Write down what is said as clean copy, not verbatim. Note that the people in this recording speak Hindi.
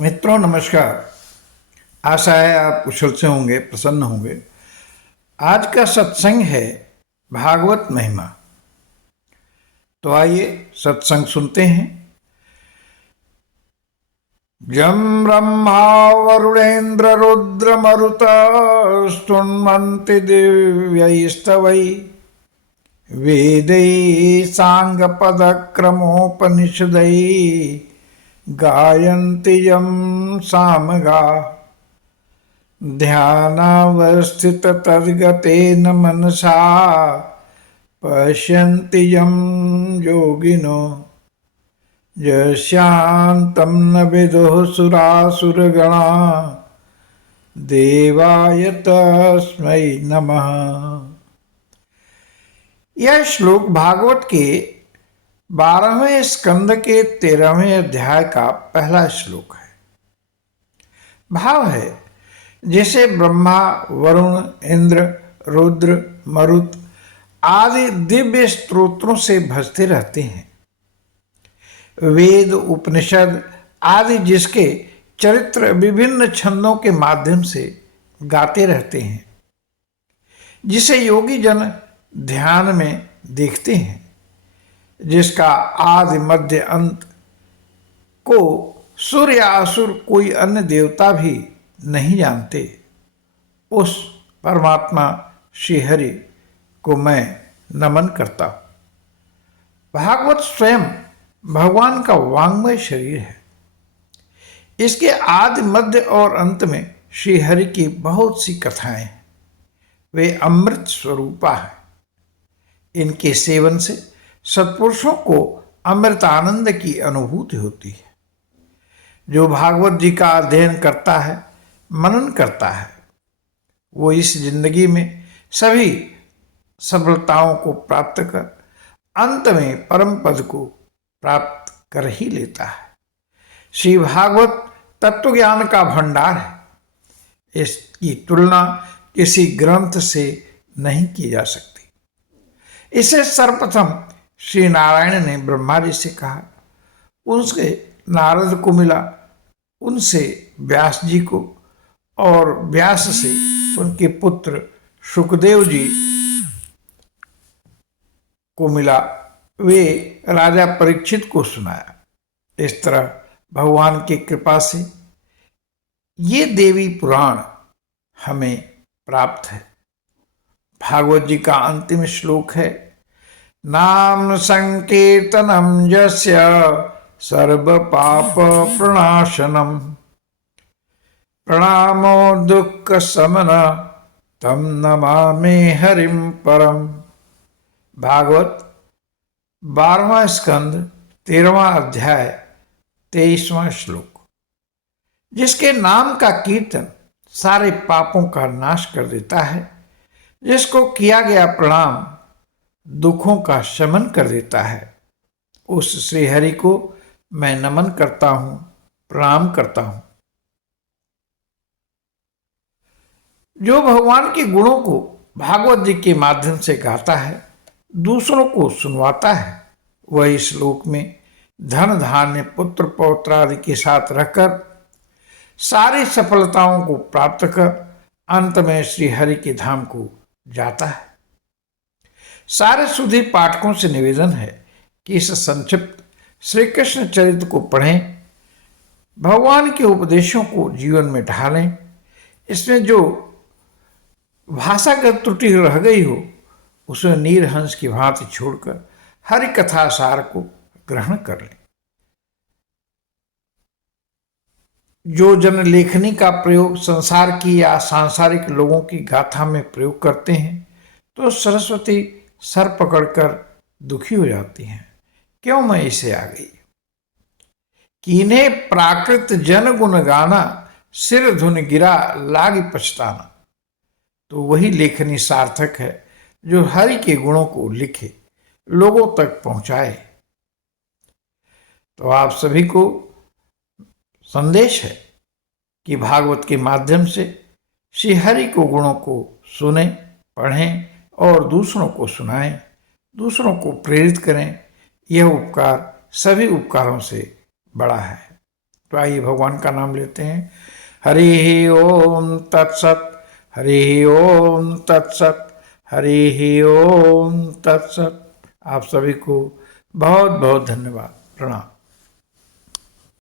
मित्रों नमस्कार। आशा है आप कुशल से होंगे, प्रसन्न होंगे। आज का सत्संग है भागवत महिमा। तो आइए सत्संग सुनते हैं। जम ब्रह्मा वरुणेन्द्र रुद्र मरुत स्तुन्वन्ति दिव्यैस्तवै वेदै सांग पद क्रमोपनिषदै गायन्ति यं सामगा ध्यानावस्थित तद्गतेन मनसा पश्यन्ति यं योगिनो यस्यान्तं न विदुः सुरासुरगणा देवाय तस्मै नमः। यह श्लोक भागवत के 12वें स्कंद के 13वें अध्याय का पहला श्लोक है। भाव है जैसे ब्रह्मा, वरुण, इंद्र, रुद्र, मरुत आदि दिव्य स्तोत्रों से भजते रहते हैं। वेद, उपनिषद आदि जिसके चरित्र विभिन्न छंदों के माध्यम से गाते रहते हैं, जिसे योगी जन ध्यान में देखते हैं, जिसका आदि मध्य अंत को सूर्य या असुर कोई अन्य देवता भी नहीं जानते, उस परमात्मा श्री हरि को मैं नमन करता हूं। भागवत स्वयं भगवान का वांग्मय शरीर है। इसके आदि मध्य और अंत में श्री हरि की बहुत सी कथाएं हैं। वे अमृत स्वरूपा है। इनके सेवन से सत्पुरुषों को अमृतानंद की अनुभूति होती है। जो भागवत जी का अध्ययन करता है, मनन करता है, वो इस जिंदगी में सभी सफलताओं को प्राप्त कर अंत में परम पद को प्राप्त कर ही लेता है। श्री भागवत तत्व ज्ञान का भंडार है। इसकी तुलना किसी ग्रंथ से नहीं की जा सकती। इसे सर्वप्रथम श्री नारायण ने ब्रह्मा जी से कहा, उनसे नारद को मिला, उनसे व्यास जी को, और व्यास से उनके पुत्र सुखदेव जी को मिला। वे राजा परीक्षित को सुनाया। इस तरह भगवान की कृपा से ये देवी पुराण हमें प्राप्त है। भागवत जी का अंतिम श्लोक है, नाम संकीर्तनम यस्य सर्व पाप प्रणाशनम प्रणामो दुःख समन तम नमामि हरिम परम। भागवत 12वां स्कंद 13वां अध्याय 23वां श्लोक। जिसके नाम का कीर्तन सारे पापों का नाश कर देता है, जिसको किया गया प्रणाम दुखों का शमन कर देता है, उस श्री हरि को मैं नमन करता हूं, प्रणाम करता हूं। जो भगवान के गुणों को भागवत जी के माध्यम से गाता है, दूसरों को सुनवाता है, वह इस श्लोक में धन धान्य पुत्र पौत्र आदि के साथ रहकर सारी सफलताओं को प्राप्त कर अंत में श्री हरि के धाम को जाता है। सारे सुधी पाठकों से निवेदन है कि इस संक्षिप्त श्री कृष्ण चरित्र को पढ़ें, भगवान के उपदेशों को जीवन में ढालें। इसमें जो भाषागत त्रुटि रह गई हो, उसमें नीरहंस की भांति छोड़कर हरि कथा सार को ग्रहण कर लें। जो जन लेखनी का प्रयोग संसार की या सांसारिक लोगों की गाथा में प्रयोग करते हैं, तो सरस्वती सर पकड़कर दुखी हो जाती हैं, क्यों मैं इसे आ गई। कीन्हे प्राकृत जन गुण गाना, सिर धुन गिरा लागी पछताना। तो वही लेखनी सार्थक है जो हरि के गुणों को लिखे, लोगों तक पहुंचाए। तो आप सभी को संदेश है कि भागवत के माध्यम से श्री हरि को गुणों को सुने, पढ़ें और दूसरों को सुनाएं, दूसरों को प्रेरित करें। यह उपकार सभी उपकारों से बड़ा है। तो आइए भगवान का नाम लेते हैं। हरि ओम तत्सत, हरि ओम तत्सत, हरि ओम तत्सत। आप सभी को बहुत बहुत धन्यवाद, प्रणाम।